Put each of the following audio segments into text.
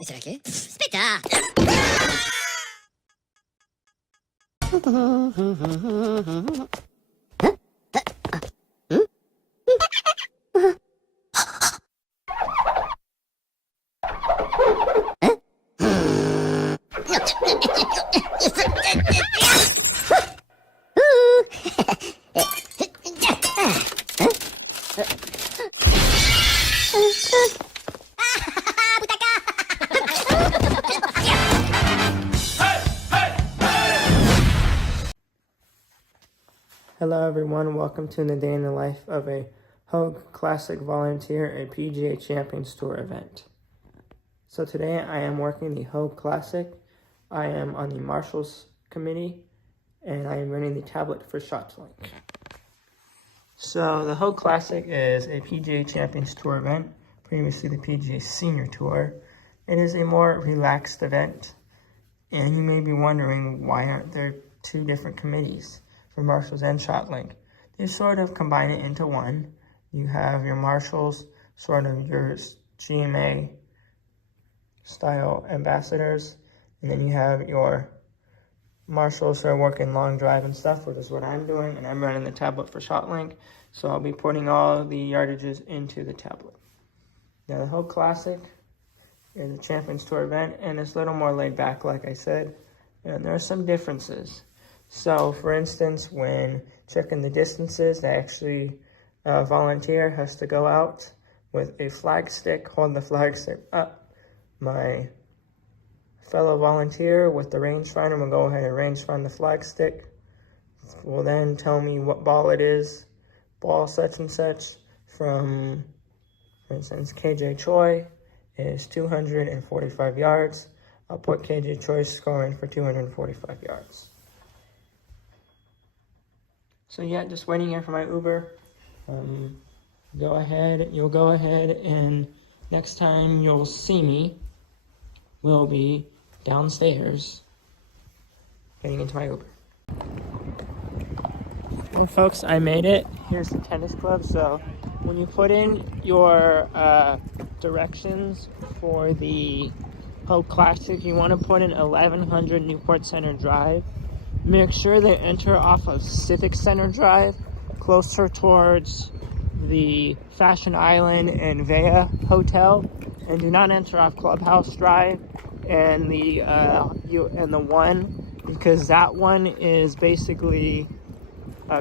C'est laquelle? Spectacle! Hello everyone, welcome to the day in the life of a Hoag Classic volunteer at PGA Champions Tour Event. So today I am working the Hoag Classic. I am on the Marshals Committee and I am running the tablet for ShotLink. So the Hoag Classic is a PGA Champions Tour event, previously the PGA Senior Tour. It is a more relaxed event, and you may be wondering why aren't there two different committees for Marshals and ShotLink. They sort of combine it into one. You have your Marshals, sort of your GMA style ambassadors, and then you have your Marshals who are working long drive and stuff, which is what I'm doing, and I'm running the tablet for ShotLink, so I'll be putting all the yardages into the tablet. Now the Hoag Classic is a Champions Tour event, and it's a little more laid back, like I said, and there are some differences. So, for instance, when checking the distances, actually a volunteer has to go out with a flag stick, hold the flag stick up. My fellow volunteer with the rangefinder will go ahead and rangefind the flag stick. Will then tell me what ball it is, ball such and such from, for instance, KJ Choi is 245 yards. I'll put KJ Choi's score in for 245 yards. So yeah, just waiting here for my Uber. You'll go ahead and next time you'll see me will be downstairs getting into my Uber. Well folks, I made it. Here's the tennis club. So when you put in your directions for the Hoag Classic, you want to put in 1100 Newport Center Drive. Make sure they enter off of Civic Center Drive, closer towards the Fashion Island and Vea Hotel, and do not enter off Clubhouse Drive and the one, because that one is basically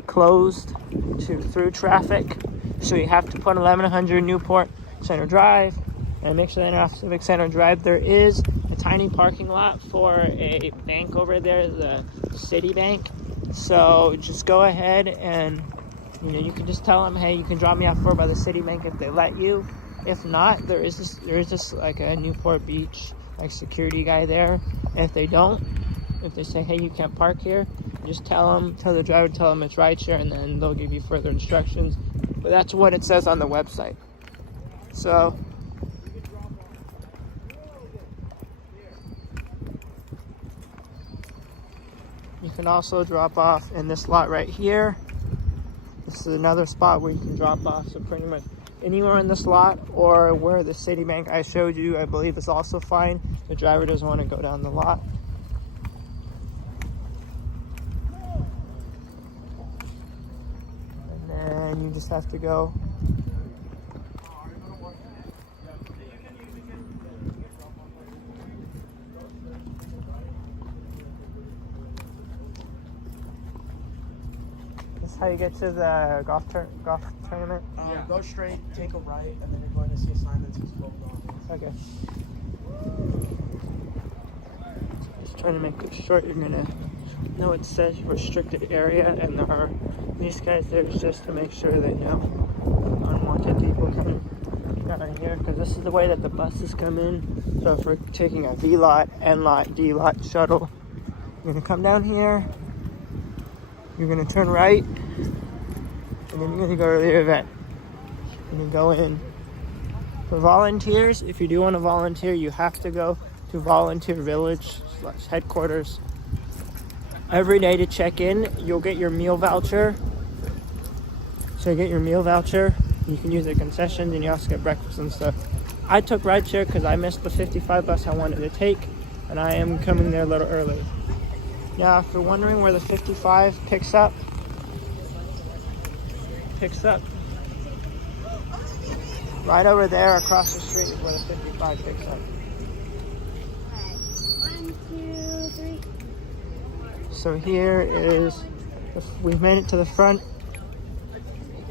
closed to through traffic. So you have to put 1100 Newport Center Drive and make sure they enter off Civic Center Drive. There is a tiny parking lot for a bank over there, the Citibank. So just go ahead and you can just tell them, hey, you can drop me off by the Citibank if they let you. If not, there is this like a Newport Beach security guy there. And if they don't, if they say, hey, you can't park here, just tell the driver, tell them it's rideshare, and then they'll give you further instructions. But that's what it says on the website. So you can also drop off in this lot right here. This is another spot where you can drop off. So pretty much anywhere in this lot or where the Citibank I showed you, I believe is also fine. The driver doesn't want to go down the lot. And then you just have to go. How you get to the golf tournament? Go straight, take a right, and then you're going to see assignments with both on. Okay. Just trying to make it short. You're gonna know it says restricted area, and there are these guys there just to make sure they know unwanted people coming down here, because this is the way that the buses come in. So if we're taking a V lot, N lot, D lot shuttle, you're gonna come down here. You're going to turn right, and then you're going to go to the event. You're going to go in. For volunteers, if you do want to volunteer, you have to go to Volunteer Village / headquarters every day to check in. You'll get your meal voucher. So you get your meal voucher. You can use the concessions, and you also get breakfast and stuff. I took rideshare because I missed the 55 bus I wanted to take, and I am coming there a little early. Now, if you're wondering where the 55 picks up right over there across the street is where the 55 picks up. 1, 2, 3. So here is, we've made it to the front.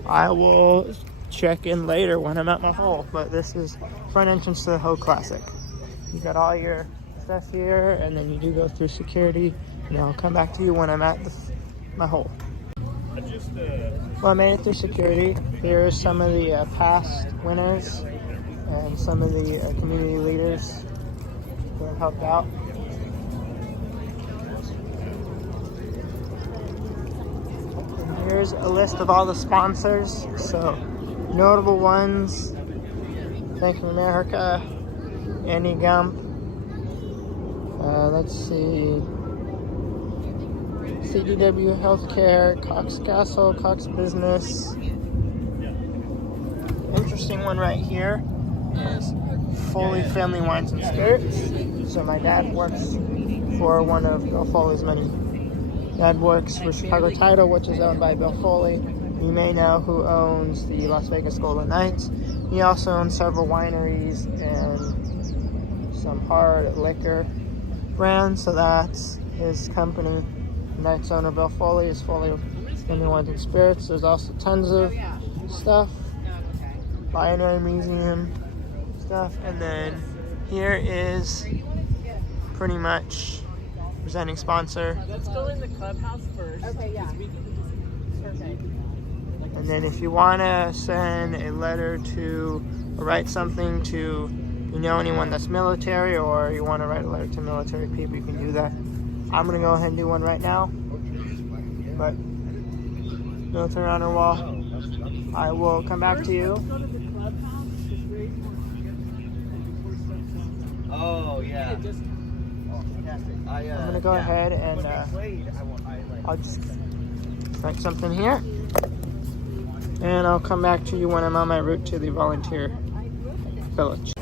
I will check in later when I'm at my hole, but this is front entrance to the Hoag Classic. You got all your stuff here, and then you do go through security, and I'll come back to you when I'm at my hole. Well, I made it through security. Here's some of the past winners and some of the community leaders who have helped out. And here's a list of all the sponsors. So, notable ones: Bank of America, Annie Gump. Let's see. CDW Healthcare, Cox Castle, Cox Business. Interesting one right here is Foley Family Wines and Spirits. So my dad works for one of Bill Foley's many. Dad works for Chicago Title, which is owned by Bill Foley. You may know who owns the Las Vegas Golden Knights. He also owns several wineries and some hard liquor brands, so that's his company. Knights owner Bill Foley is Foley Family Wines and Spirits. There's also tons of stuff, Binary Museum stuff, and then here is pretty much presenting sponsor. Let's go in the clubhouse first. Okay, yeah. Perfect. And then if you want to send a letter to, or write something to, you know, anyone that's military, or you want to write a letter to military people, you can do that. I'm going to go ahead and do one right now. But military honor wall. I will come back to you. Oh, yeah. I'm going to go ahead and I'll just write something here. And I'll come back to you when I'm on my route to the volunteer village.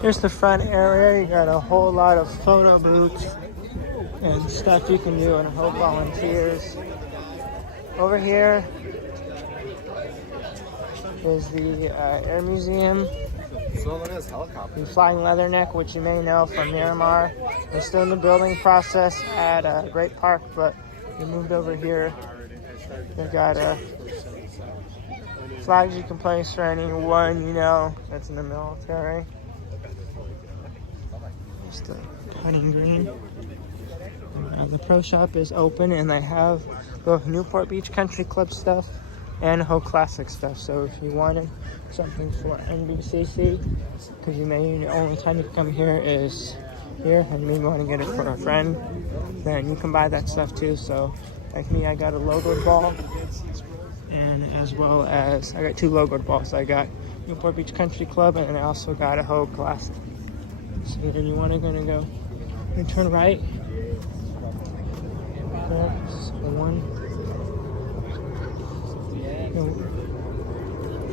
Here's the front area. You got a whole lot of photo booths and stuff you can do and help volunteers. Over here is the Air Museum. The Flying Leatherneck, which you may know from Miramar. They're still in the building process at Great Park, but we moved over here. They've got flags you can place for anyone you know that's in the military. Just the Putting Green. The pro shop is open, and they have both Newport Beach Country Club stuff and Hoag Classic stuff. So if you wanted something for NBCC, because you may, the only time you can come here is here, and maybe want to get it for a friend, then you can buy that stuff too. So like me, I got a logoed ball, and as well as I got 2 logoed balls. I got Newport Beach Country Club, and I also got a Hoag Classic. So then you want to go and turn right. There's the one.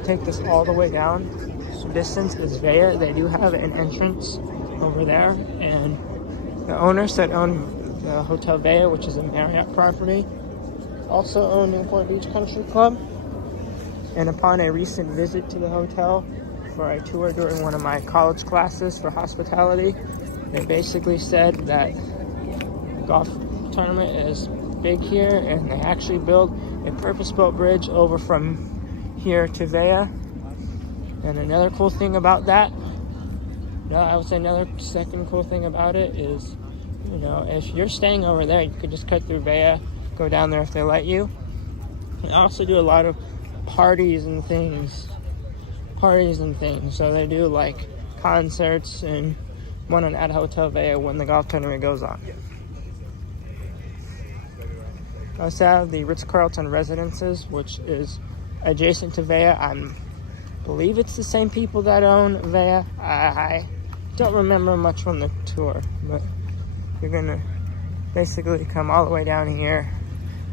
Take this all the way down. So distance is there. They do have an entrance over there, and the owners that own the Hotel Vea, which is a Marriott property, also own Newport Beach Country Club. And upon a recent visit to the hotel for a tour during one of my college classes for hospitality, they basically said that the golf tournament is big here, and they actually built a purpose-built bridge over from here to Vea. And another cool thing about that, I would say another second cool thing about it is, you know, if you're staying over there, you could just cut through Vea, go down there if they let you. They also do a lot of parties and things. So they do like concerts and one at Hotel Vea when the golf tournament goes on. I also have the Ritz-Carlton Residences, which is adjacent to Vea. I believe it's the same people that own Vea. I don't remember much from the tour, but you're gonna basically come all the way down here.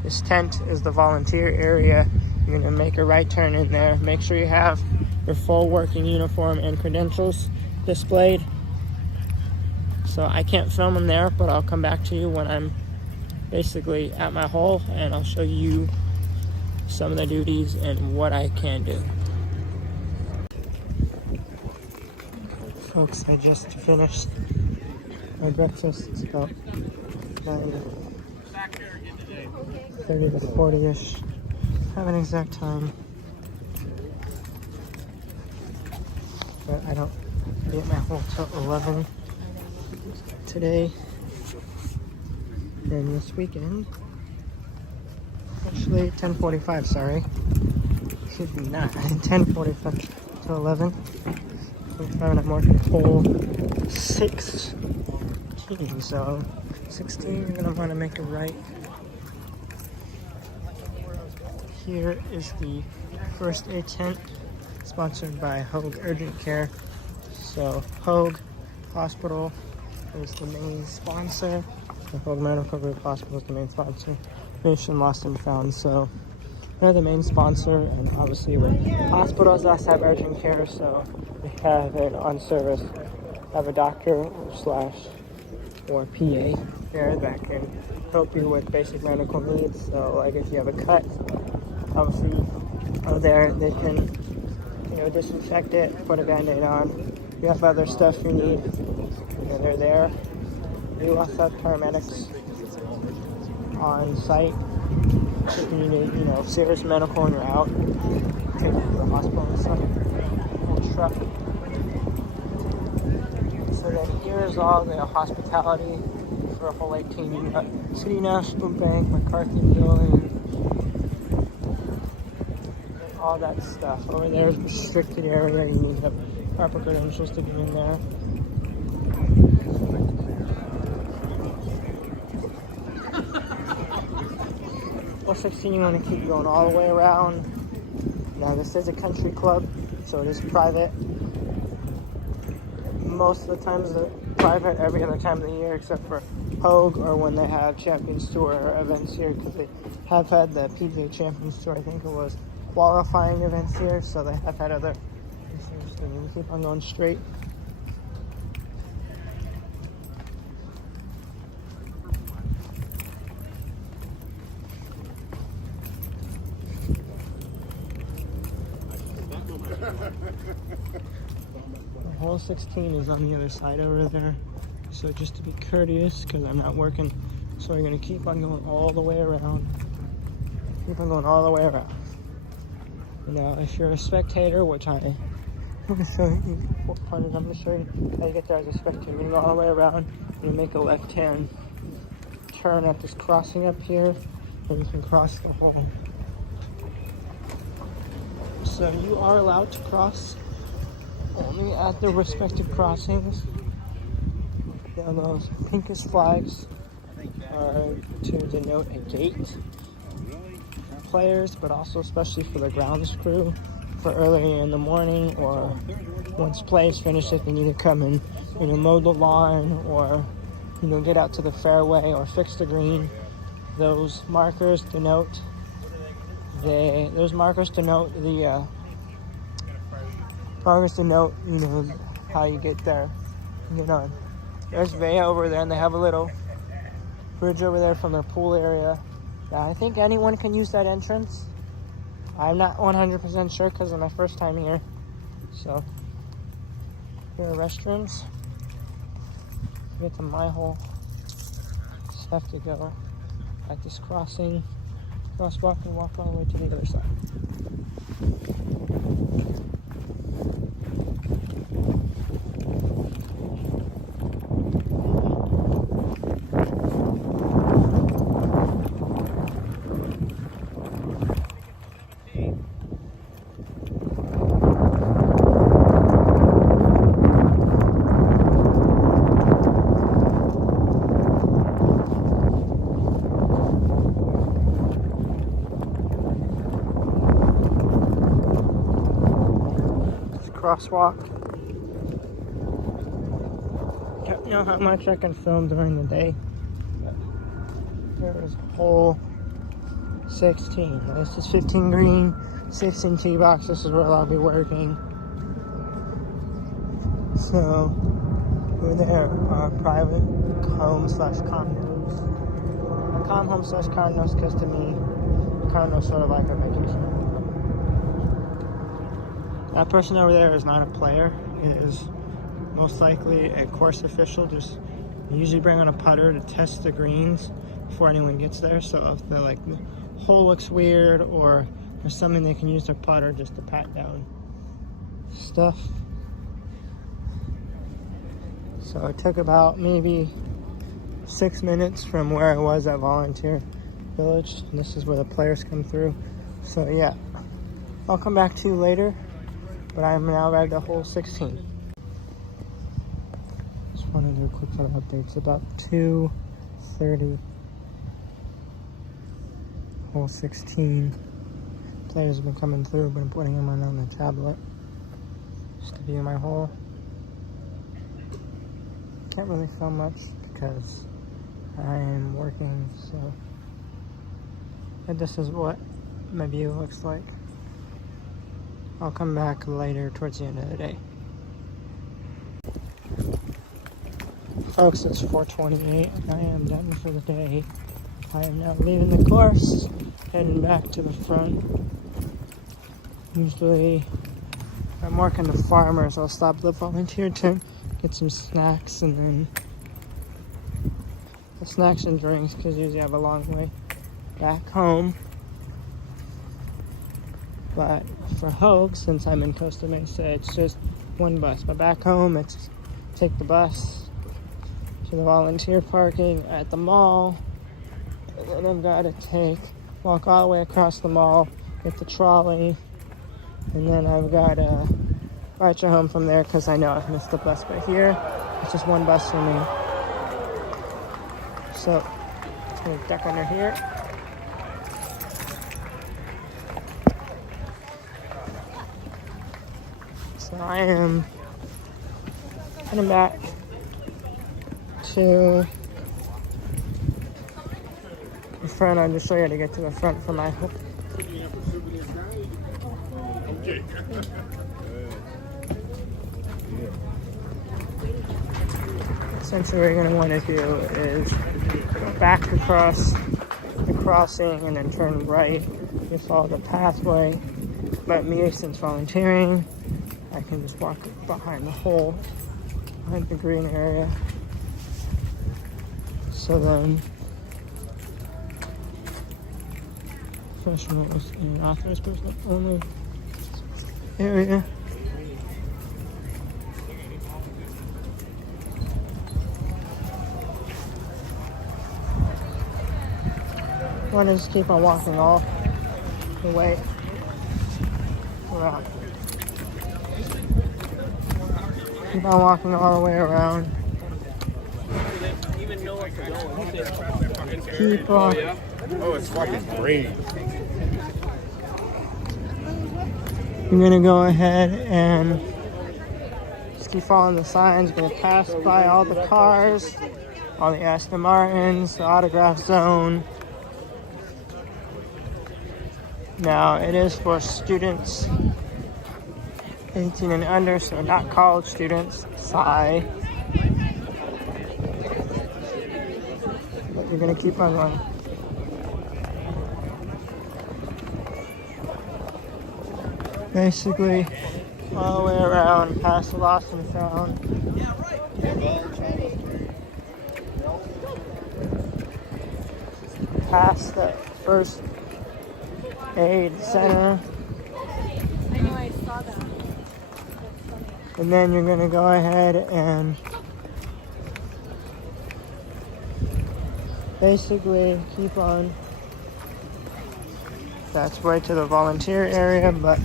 This tent is the volunteer area. You're gonna make a right turn in there. Make sure you have your full working uniform and credentials displayed. So I can't film them there, but I'll come back to you when I'm basically at my hole, and I'll show you some of the duties and what I can do. Folks, I just finished my breakfast. It's about 9:30 to 40-ish. I have an exact time, but I don't be at my hole till 11 today and this weekend. Actually, 10:45, sorry. Should be not. 10:45 to 11. I'm working hole 16, so 16, you're gonna want to make a right. Here is the first aid tent, sponsored by Hoag Urgent Care. So Hoag Hospital is the main sponsor. The Hoag Medical Group Hospital is the main sponsor. Mission Lost and Found. So they're the main sponsor, and obviously with hospitals also have urgent care, so they have it on service. Have a doctor or PA there that can help you with basic medical needs. So like if you have a cut, obviously there they can disinfect it, put a band-aid on. If you have other stuff you need, they're there. We also have paramedics on site. If you need, serious medical and you're out, take you to the hospital and stuff. Truck. So then here's all the hospitality for hole 18. You got City National Bank, McCarthy Building, all that stuff. Over there is a restricted area. You need to have proper credentials to get in there. Hole 16, you want to keep going all the way around. Now this is a country club, so it is private. Most of the times it's private, every other time of the year except for Hoag or when they have Champions Tour events here, because they have had the PGA Champions Tour, I think it was, qualifying events here, so they have had other issues. And you keep on going straight. Hole 16 is on the other side over there, so just to be courteous, because I'm not working, so we're going to keep on going all the way around. Keep on going all the way around. Now, if you're a spectator, which I'm going to show you, I'm going to show you how you get there as a spectator. You go all the way around, you make a left-hand turn at this crossing up here, and you can cross the hole. So you are allowed to cross only at the respective crossings. Now those pinkish flags are to denote a gate. Players, but also especially for the grounds crew, for early in the morning or once play is finished, if they need to come and mow the lawn or get out to the fairway or fix the green. Those markers denote how you get there. There's Vea over there, and they have a little bridge over there from their pool area. Now, I think anyone can use that entrance. I'm not 100% sure because it's my first time here. So, here are restrooms. To get to my hole, just have to go at this crosswalk and walk all the way to the other side. Crosswalk. Don't know how much I can film during the day. Here's hole 16. This is 15 green, 16 tee box. This is where I'll be working. So over there are private homes slash condos. I call them homes slash condos because to me, condos sort of like a vacation. That person over there is not a player. He is most likely a course official. Just usually bring on a putter to test the greens before anyone gets there. So if the hole looks weird or there's something, they can use their putter just to pat down stuff. So it took about maybe 6 minutes from where I was at Volunteer Village. And this is where the players come through. So yeah, I'll come back to you later, but I'm now arrived at hole 16. Just want to do a quick photo update. It's about 2:30. Hole 16. Players have been coming through, been putting them on the tablet. Just to view my hole. Can't really film much because I am working, so. But this is what my view looks like. I'll come back later towards the end of the day. Folks, it's 4:28 and I am done for the day. I am now leaving the course, heading back to the front. Usually, I'm working the farmers. I'll stop at the volunteer tent, get some snacks, and then the snacks and drinks, because usually I have a long way back home. But for Hoag, since I'm in Costa Mesa, it's just one bus. But back home, it's take the bus to the volunteer parking at the mall. And then I've got to walk all the way across the mall, get the trolley, and then I've got to ride you home from there because I know I've missed the bus. But here, it's just one bus for me. So, I'm going to duck under here. So I am heading back to the front. I'll just show you how to get to the front for my hole. Essentially what you're going to want to do is go back across the crossing and then turn right. You follow the pathway. But me, since volunteering, I can just walk behind the hole, behind the green area. So then, first one was an authorized person only area. I want to just keep on walking all the way around. Keep on walking all the way around. Keep on. Oh, it's fucking great. You're gonna go ahead and just keep following the signs. You're gonna pass by all the cars, all the Aston Martins, the autograph zone. Now, it is for students 18 and under, so not college students. Sigh. But you're gonna keep on going. Basically, all the way around, past the Lost and Found. Past the first aid center. I know, I saw that. That's funny. And then you're gonna go ahead and basically keep on. That's right to the volunteer area, but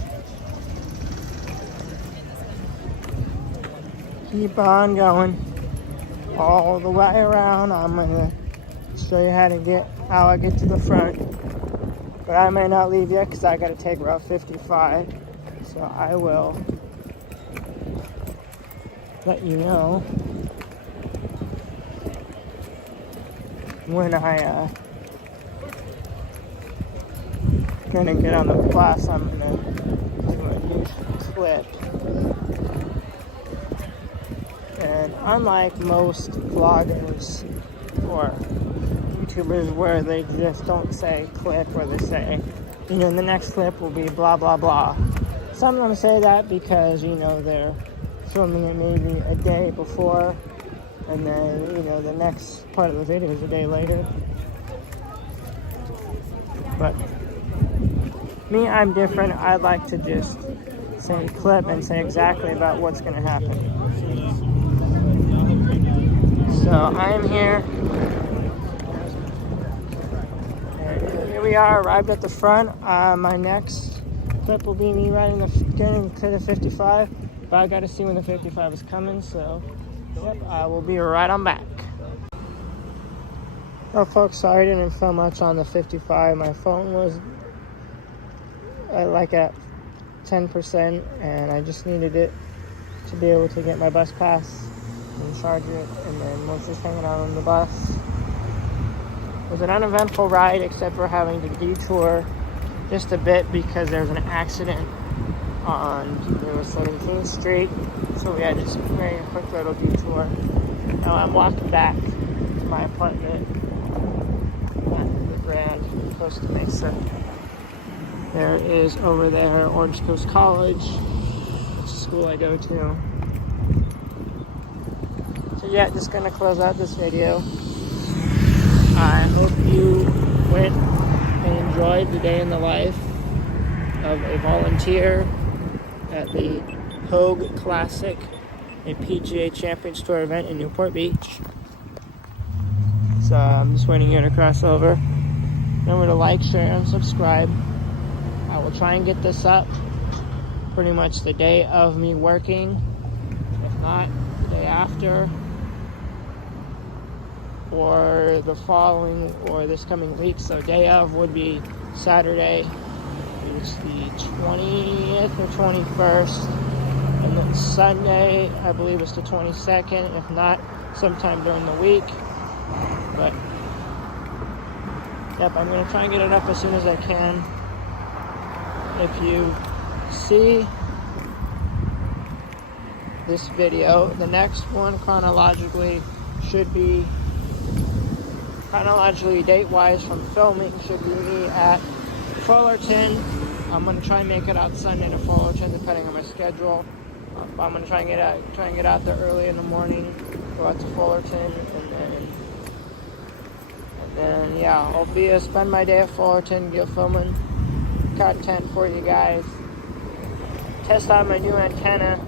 keep on going all the way around. I'm gonna show you how I get to the front. But I may not leave yet because I gotta take Route 55. So I will let you know when I gonna get on the bus. I'm gonna do a new clip. And unlike most vloggers or YouTubers where they just don't say clip, or they say, you know, the next clip will be blah, blah, blah. Some of them say that because, you know, they're filming it maybe a day before, and then, you know, the next part of the video is a day later. But me, I'm different. I like to just say clip and say exactly about what's going to happen. So I'm here. And here we are, arrived at the front. My next clip will be me getting to the 55. But I got to see when the 55 is coming. So, yep, I will be right on back. Oh, folks, sorry I didn't film much on the 55. My phone was like at 10%, and I just needed it to be able to get my bus pass and charge it, and then was just hanging out on the bus. It was an uneventful ride, except for having to detour just a bit because there was an accident on 17th Street, so we had just very quick little detour. Now I'm walking back to my apartment at the Grand Costa Mesa. There is over there Orange Coast College, which is the school I go to. So yeah, just gonna close out this video. I hope you went and enjoyed the day in the life of a volunteer at the Hoag Classic, a PGA Champions Tour event in Newport Beach. So I'm just waiting here to cross over. Remember to like, share, and subscribe. I will try and get this up pretty much the day of me working, if not the day after, or the following, or this coming week. So day of would be Saturday, it's the 20th or 21st, and then Sunday I believe it's the 22nd, if not sometime during the week. But yep, I'm gonna try and get it up as soon as I can. If you see this video, the next one chronologically date-wise from filming should be me at Fullerton. I'm gonna try and make it out Sunday to Fullerton, depending on my schedule. But I'm gonna try and get out there early in the morning, go out to Fullerton, and then yeah, I'll spend my day at Fullerton, get filming content for you guys, test out my new antenna.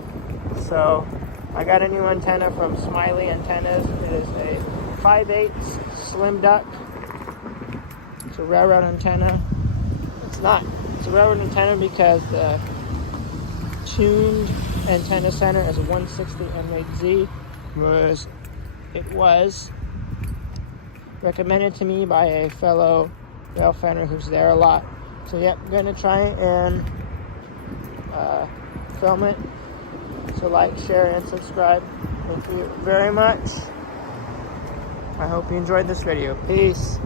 So I got a new antenna from Smiley Antennas. It is a 5/8 slim duck. It's a railroad antenna. It's a railroad antenna because the tuned antenna center is a 160 M8Z. It was recommended to me by a fellow rail fanner who's there a lot. So yep, I'm gonna try and film it. So like, share, and subscribe. Thank you very much. I hope you enjoyed this video. Peace.